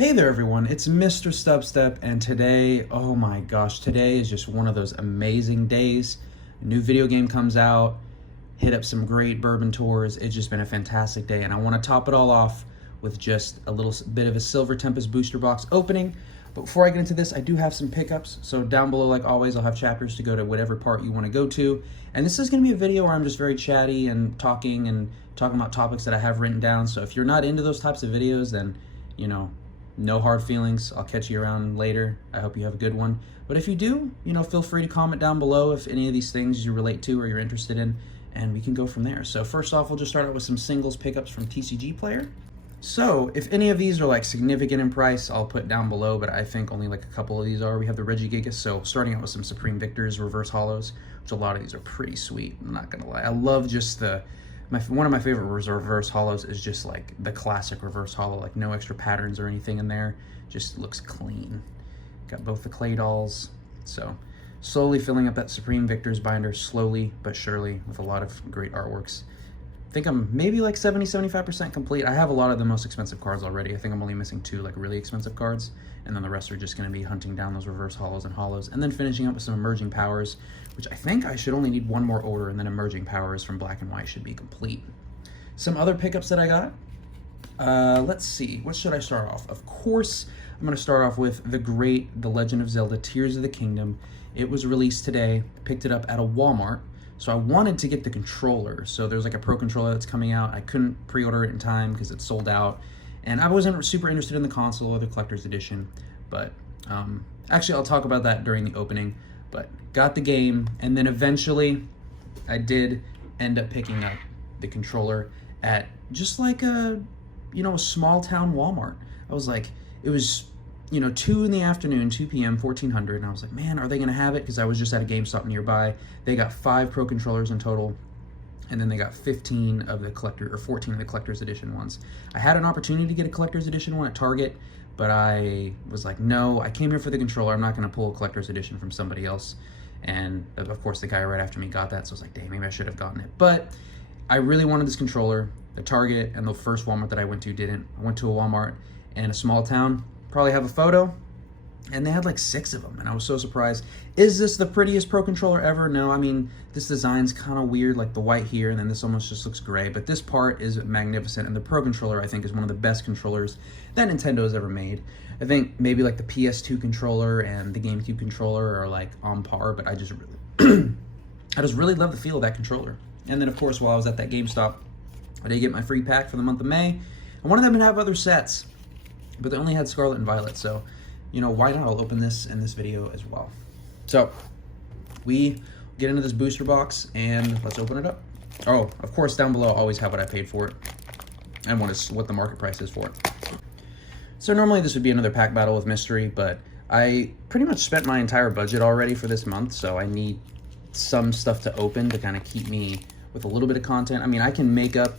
Hey there everyone, it's MisterStubstep, and today, oh my gosh, today is just one of those amazing days. A new video game comes out, hit up some great bourbon tours. It's just been a fantastic day, and I want to top it all off with just a little bit of a silver Tempest Booster Box opening. But before I get into this, I do have some pickups, so down below, like always, I'll have chapters to go to whatever part you want to go to. And this is going to be a video where I'm just very chatty and talking about topics that I have written down, so if you're not into those types of videos, then, you know, no hard feelings. I'll catch you around later. I hope you have a good one. But if you do, feel free to comment down below if any of these things you relate to or you're interested in, and we can go from there. So first off, we'll just start out with some singles pickups from TCGPlayer. So if any of these are like significant in price, I'll put down below, but I think only like a couple of these are. We have the Regigigas, so starting out with some Supreme Victors reverse hollows, which a lot of these are pretty sweet, I'm not gonna lie. I love just one of my favorite reverse hollows is just like the classic reverse hollow, like no extra patterns or anything in there, just looks clean. Got both the clay dolls, so slowly filling up that Supreme Victors binder, slowly but surely, with a lot of great artworks. I think I'm maybe like 70-75% complete. I have a lot of the most expensive cards already. I think I'm only missing 2 like really expensive cards, and then the rest are just going to be hunting down those reverse hollows and hollows, and then finishing up with some emerging powers, which I think I should only need 1 more order, and then emerging powers from black and white should be complete. Some other pickups that I got. Let's see, what should I start off? Of course, I'm going to start off with The Legend of Zelda Tears of the Kingdom. It was released today. Picked it up at a Walmart. So I wanted to get the controller. So there's like a Pro controller that's coming out. I couldn't pre-order it in time because it's sold out. And I wasn't super interested in the console or the collector's edition. But actually, I'll talk about that during the opening. But got the game, and then eventually I did end up picking up the controller at just like a small town Walmart. I was like, it was 2 in the afternoon, 2 p.m., 1400, and I was like, man, are they going to have it? Because I was just at a GameStop nearby. They got 5 Pro controllers in total, and then they got 14 of the collector's edition ones. I had an opportunity to get a collector's edition one at Target, but I was like, no, I came here for the controller. I'm not going to pull a collector's edition from somebody else. And of course, the guy right after me got that, so I was like, dang, maybe I should have gotten it. But I really wanted this controller. The Target and the first Walmart that I went to didn't. I went to a Walmart in a small town. Probably have a photo, and they had like 6 of them, and I was so surprised. Is this the prettiest Pro controller ever? No, I mean, this design's kind of weird, like the white here, and then this almost just looks gray, but this part is magnificent, and the Pro controller, I think, is one of the best controllers that Nintendo has ever made. I think maybe like the PS2 controller and the GameCube controller are like on par, but I just really love the feel of that controller. And then, of course, while I was at that GameStop, I did get my free pack for the month of May. I wanted them to have other sets, but they only had Scarlet and Violet, so, why not? I'll open this in this video as well. So, we get into this booster box, and let's open it up. Oh, of course, down below, I always have what I paid for it, and what the market price is for it. So normally this would be another pack battle with mystery, but I pretty much spent my entire budget already for this month, so I need some stuff to open to kind of keep me with a little bit of content. I mean, I can make up,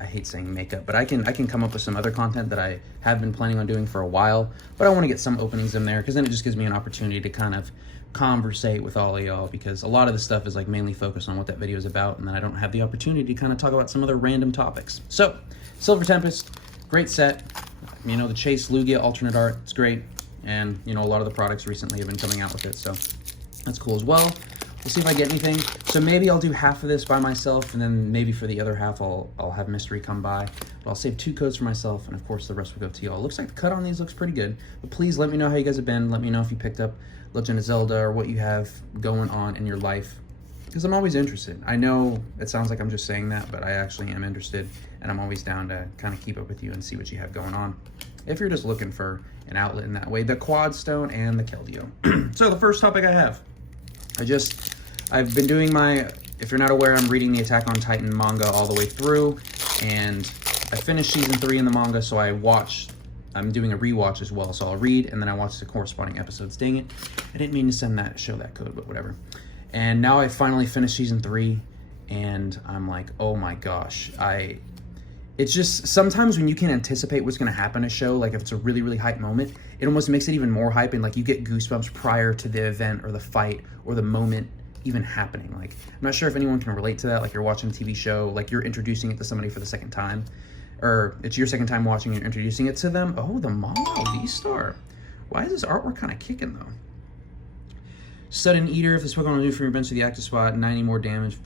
I hate saying makeup, but I can come up with some other content that I have been planning on doing for a while, but I want to get some openings in there because then it just gives me an opportunity to kind of conversate with all of y'all, because a lot of the stuff is like mainly focused on what that video is about, and then I don't have the opportunity to kind of talk about some other random topics. So, Silver Tempest, great set. The Chase Lugia alternate art, it's great, and a lot of the products recently have been coming out with it, so that's cool as well. We'll see if I get anything. So maybe I'll do half of this by myself, and then maybe for the other half I'll have Mystery come by. But I'll save 2 codes for myself, and of course the rest will go to y'all. Looks like the cut on these looks pretty good. But please let me know how you guys have been. Let me know if you picked up Legend of Zelda or what you have going on in your life, because I'm always interested. I know it sounds like I'm just saying that, but I actually am interested, and I'm always down to kind of keep up with you and see what you have going on, if you're just looking for an outlet in that way. The Quad Stone and the Keldeo. So the first topic I have, I've been doing if you're not aware, I'm reading the Attack on Titan manga all the way through, and I finished season 3 in the manga, so I'm doing a rewatch as well, so I'll read, and then I watch the corresponding episodes. Dang it, I didn't mean to show that code, but whatever. And now I finally finished season 3, and I'm like, oh my gosh, it's just, sometimes when you can anticipate what's going to happen in a show, like if it's a really, really hype moment, it almost makes it even more hype, and like you get goosebumps prior to the event or the fight or the moment even happening. Like, I'm not sure if anyone can relate to that, like you're watching a TV show, like you're introducing it to somebody for the second time, or it's your second time watching and introducing it to them. Oh, the Mono V-Star. Why is this artwork kind of kicking, though? Sudden Eater, if this Pokemon is new from your bench to the active spot, 90 more damage,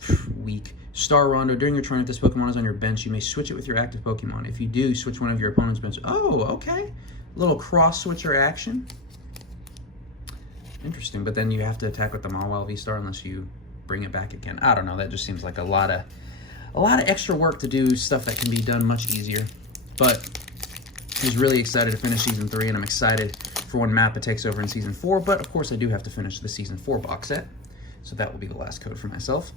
weak. Star Rondo, during your turn, if this Pokemon is on your bench, you may switch it with your active Pokemon. If you do, switch one of your opponent's bench. Oh, okay. Little cross-switcher action. Interesting, but then you have to attack with the Mawile V-Star unless you bring it back again. I don't know, that just seems like a lot of extra work to do stuff that can be done much easier. But I was really excited to finish Season 3, and I'm excited for when Mappa takes over in Season 4, but of course I do have to finish the Season 4 box set, so that will be the last code for myself.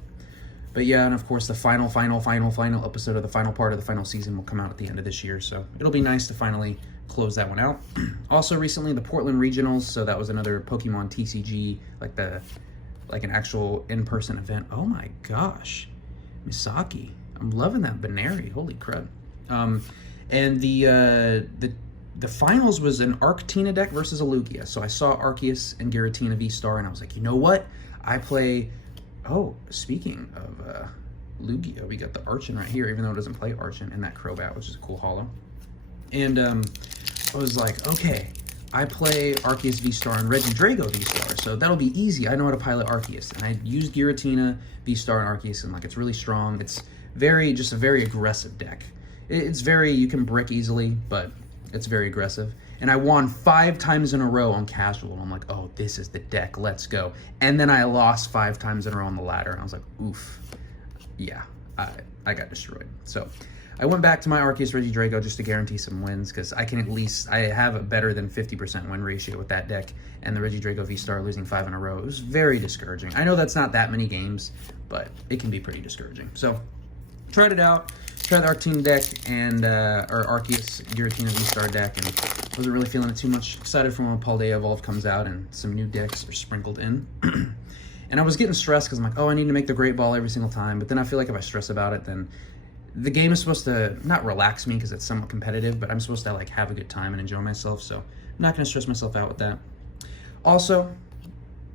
But yeah, and of course the final episode of the final part of the final season will come out at the end of this year, so it'll be nice to finally close that one out. Also recently, the Portland Regionals, so that was another Pokemon TCG, like an actual in-person event. Oh my gosh, Misaki. I'm loving that Baneri, holy crap. And the finals was an Arctina deck versus a Lugia. So I saw Arceus and Giratina V-Star, and I was like, you know what? I play... Oh, speaking of Lugia, we got the Archon right here, even though it doesn't play Archon, and that Crobat, which is a cool holo. And I was like, okay, I play Arceus V-Star and Regidrago V-Star, so that'll be easy. I know how to pilot Arceus. And I used Giratina, V-Star, and Arceus, and like it's really strong. It's just a very aggressive deck. It's very, you can brick easily, but it's very aggressive. And I won 5 times in a row on casual. And I'm like, oh, this is the deck. Let's go. And then I lost 5 times in a row on the ladder. And I was like, oof. Yeah, I got destroyed. So I went back to my Arceus Regidrago just to guarantee some wins, because I have a better than 50% win ratio with that deck. And the Regidrago V-Star losing 5 in a row, it was very discouraging. I know that's not that many games, but it can be pretty discouraging. So tried it out. Tried the Arctina deck and or Arceus Giratina V-Star deck, and wasn't really feeling it too much. Excited for when Paldea Evolve comes out and some new decks are sprinkled in. And I was getting stressed because I'm like, oh, I need to make the Great Ball every single time. But then I feel like if I stress about it, then the game is supposed to not relax me because it's somewhat competitive, but I'm supposed to like have a good time and enjoy myself. So I'm not going to stress myself out with that. Also,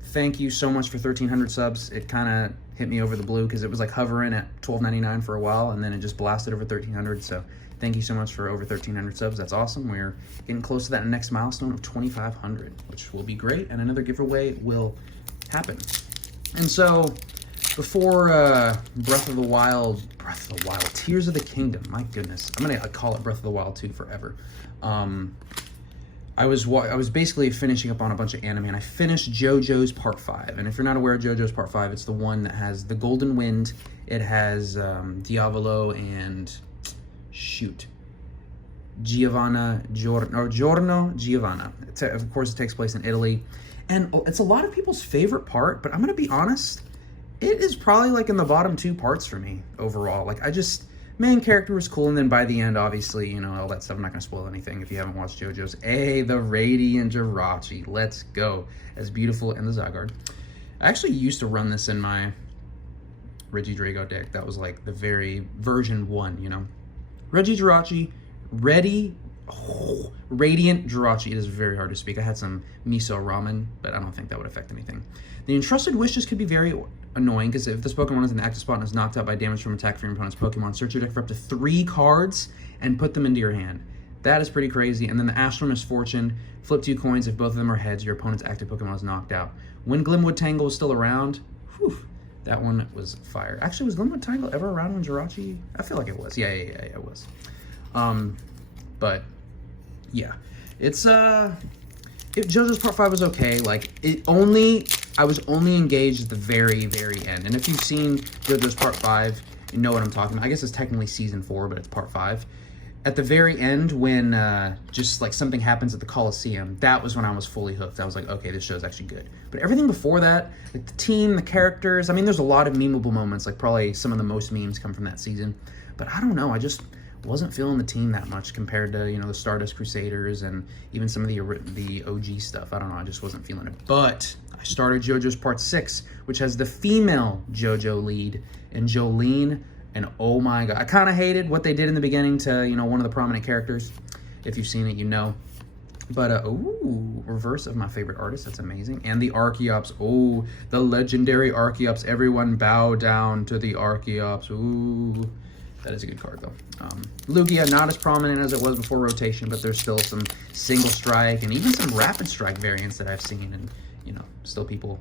thank you so much for 1,300 subs. It kind of hit me over the blue because it was like hovering at $12.99 for a while, and then it just blasted over 1,300. So thank you so much for over 1,300 subs. That's awesome. We're getting close to that next milestone of 2,500, which will be great, and another giveaway will happen. And so before Breath of the Wild, Tears of the Kingdom, my goodness, I'm gonna call it Breath of the Wild 2 forever. I was basically finishing up on a bunch of anime, and I finished JoJo's Part 5. And if you're not aware of JoJo's Part 5, it's the one that has the Golden Wind. It has Diavolo and Giovanna Giorno Giovanna. Of course, it takes place in Italy, and it's a lot of people's favorite part. But I'm gonna be honest, it is probably like in the bottom 2 parts for me overall. Like main character was cool, and then by the end, obviously, you know, all that stuff. I'm not going to spoil anything if you haven't watched JoJo's. Hey, the Radiant Jirachi. Let's go. As beautiful in the Zygarde. I actually used to run this in my Regidrago deck. That was like the very version 1, you know. Radiant Jirachi. It is very hard to speak. I had some miso ramen, but I don't think that would affect anything. The Entrusted Wishes could be very annoying, because if this Pokemon is in the active spot and is knocked out by damage from attack from your opponent's Pokemon, search your deck for up to 3 cards and put them into your hand. That is pretty crazy. And then the Astral Misfortune, flip 2 coins. If both of them are heads, your opponent's active Pokemon is knocked out. When Glimwood Tangle was still around, whew, that one was fire. Actually, was Glimwood Tangle ever around when Jirachi? I feel like it was. Yeah, it was. But yeah, it's if JoJo's Part 5 was okay, like I was only engaged at the very, very end. And if you've seen JoJo's Part 5, you know what I'm talking about. I guess it's technically Season 4, but it's Part 5. At the very end, when just like something happens at the Coliseum, that was when I was fully hooked. I was like, okay, this show's actually good. But everything before that, like the team, the characters, I mean, there's a lot of memeable moments. Like probably some of the most memes come from that season. But I don't know, I just wasn't feeling the team that much compared to, you know, the Stardust Crusaders and even some of the OG stuff. I don't know, I just wasn't feeling it. But I started JoJo's Part 6, which has the female JoJo lead and Jolene, and oh my god, I kind of hated what they did in the beginning to, you know, one of the prominent characters. If you've seen it, you know. But, ooh, reverse of my favorite artist, that's amazing. And the Archeops, oh, the legendary Archeops, everyone bow down to the Archeops, ooh. that is a good card, though. Lugia, not as prominent as it was before rotation, but there's still some single strike and even some rapid strike variants that I've seen, and, you know, still people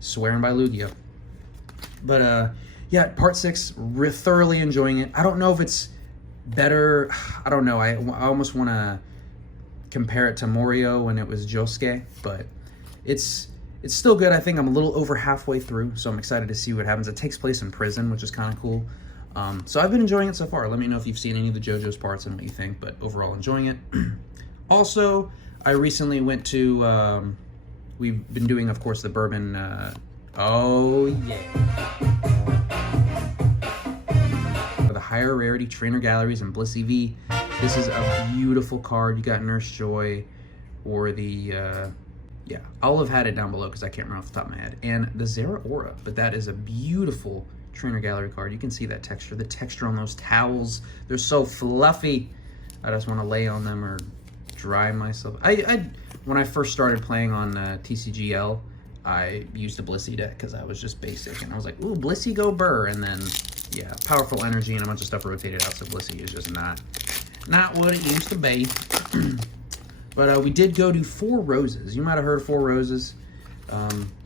swearing by Lugia. But, yeah, part 6, thoroughly enjoying it. I don't know if it's better. I don't know. I almost want to compare it to Morio when it was Josuke, but it's still good. I think I'm a little over halfway through, so I'm excited to see what happens. It takes place in prison, which is kind of cool. So I've been enjoying it so far. Let me know if you've seen any of the JoJo's parts and what you think, but overall enjoying it. Also, I recently went to, we've been doing, of course, the bourbon, oh yeah. The higher rarity trainer galleries and Bliss EV. This is a beautiful card. You got Nurse Joy or the, yeah, I'll have had it down below because I can't remember off the top of my head. And the Zera Aura, but that is a beautiful trainer gallery card. You can see that texture. The texture on those towels, they're so fluffy. I just want to lay on them or dry myself. When I first started playing on TCGL, I used the Blissey deck because I was just basic, and I was like, ooh, Blissey go burr, and then, yeah, powerful energy and a bunch of stuff rotated out, so Blissey is just not what it used to be. But we did go to Four Roses. You might have heard of Four Roses,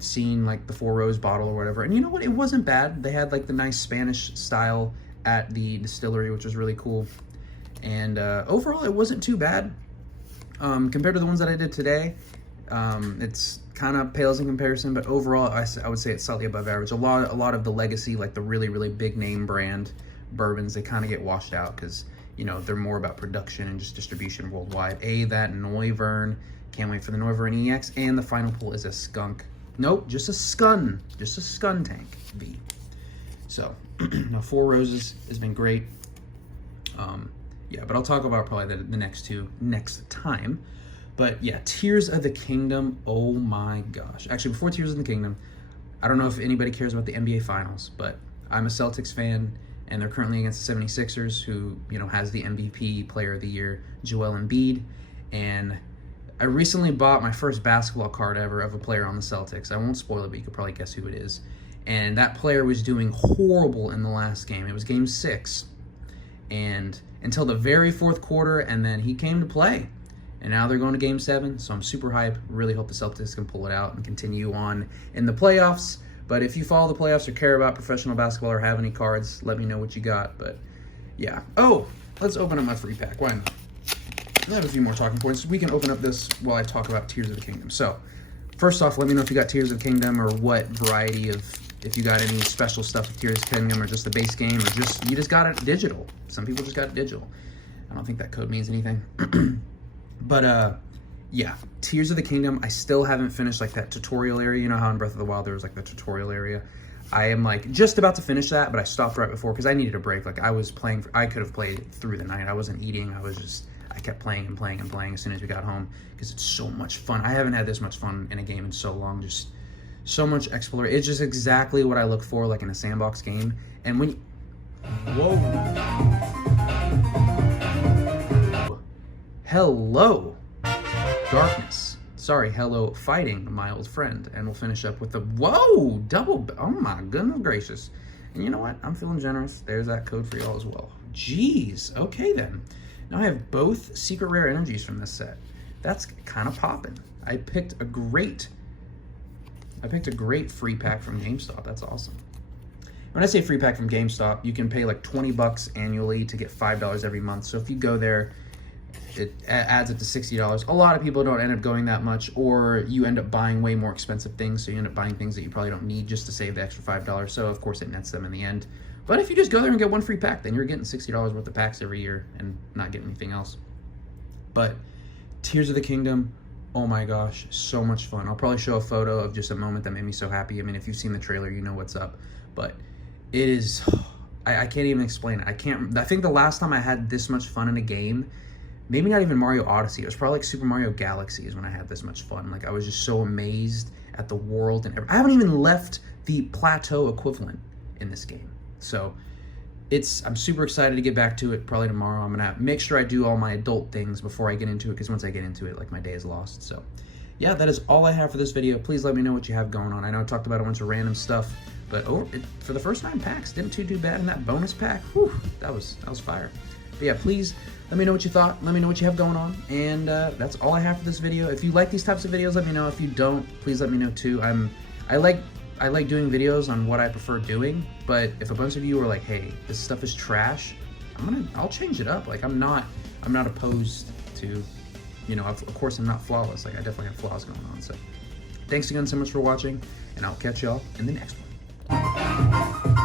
seen like the Four Rose bottle or whatever. And you know what? It wasn't bad. They had like the nice Spanish style at the distillery, which was really cool. And overall, it wasn't too bad. Compared to the ones that I did today, it's kind of pales in comparison, but overall, I would say it's slightly above average. A lot of the legacy, like the really, really big name brand bourbons, they kind of get washed out because, you know, they're more about production and just distribution worldwide. That Noivern. Can't wait for the Noivern EX. And the final pull is a skunk. Nope, just a scun. Just a scun tank V. So, now Four Roses has been great. Yeah, but I'll talk about probably the next two next time. But yeah, Tears of the Kingdom. Oh my gosh. Actually, before Tears of the Kingdom, I don't know if anybody cares about the NBA Finals, but I'm a Celtics fan, and they're currently against the 76ers, who, you know, has the MVP Player of the Year, Joel Embiid. And I recently bought my first basketball card ever of a player on the Celtics. I won't spoil it, but you could probably guess who it is. And that player was doing horrible in the last game. It was game 6. And until the very fourth quarter, and then he came to play. And now they're going to game 7, so I'm super hyped. Really hope the Celtics can pull it out and continue on in the playoffs. But if you follow the playoffs or care about professional basketball or have any cards, let me know what you got. But yeah. Oh, let's open up my free pack. Why not? I have a few more talking points. We can open up this while I talk about Tears of the Kingdom. So, first off, let me know if you got Tears of the Kingdom or what variety of, if you got any special stuff with Tears of the Kingdom or just the base game or just, you just got it digital. Some people just got it digital. I don't think that code means anything. But, yeah, Tears of the Kingdom, I still haven't finished, like, that tutorial area. You know how in Breath of the Wild there was, like, the tutorial area? I am, like, just about to finish that, but I stopped right before because I needed a break. Like, I was playing, I could have played through the night. I wasn't eating. I kept playing and playing and playing as soon as we got home because it's so much fun. I haven't had this much fun in a game in so long. Just so much exploration. It's just exactly what I look for, like, in a sandbox game. And when you... Whoa. Hello, darkness. Sorry, hello, fighting, my old friend. And we'll finish up with the, whoa, double, oh my goodness gracious. And you know what? I'm feeling generous. There's that code for y'all as well. Jeez, okay then. Now I have both secret rare energies from this set. That's kind of popping. I picked a great free pack from GameStop. That's awesome. When I say free pack from GameStop, you can pay like 20 bucks annually to get $5 every month. So if you go there, it adds up to $60. A lot of people don't end up going that much, or you end up buying way more expensive things, so you end up buying things that you probably don't need just to save the extra $5. So of course it nets them in the end. But if you just go there and get one free pack, then you're getting $60 worth of packs every year and not getting anything else. But Tears of the Kingdom, oh my gosh, so much fun. I'll probably show a photo of just a moment that made me so happy. I mean, if you've seen the trailer, you know what's up. But it is, I can't even explain it. I think the last time I had this much fun in a game, maybe not even Mario Odyssey, it was probably like Super Mario Galaxy is when I had this much fun. Like, I was just so amazed at the world and I haven't even left the plateau equivalent in this game. So I'm super excited to get back to it probably tomorrow. I'm gonna make sure I do all my adult things before I get into it, because once I get into it, like, my day is lost. So yeah, that is all I have for this video. Please let me know what you have going on. I know I talked about a bunch of random stuff, But for the first 9 packs, didn't do bad in that bonus pack. Whew, that was fire. But yeah, please let me know what you thought. Let me know what you have going on. And that's all I have for this video. If you like these types of videos, let me know. If you don't, please let me know too. I like doing videos on what I prefer doing, but if a bunch of you are like, hey, this stuff is trash, I'll change it up. Like I'm not opposed to, you know, of course I'm not flawless. Like I definitely have flaws going on. So thanks again so much for watching, and I'll catch y'all in the next one.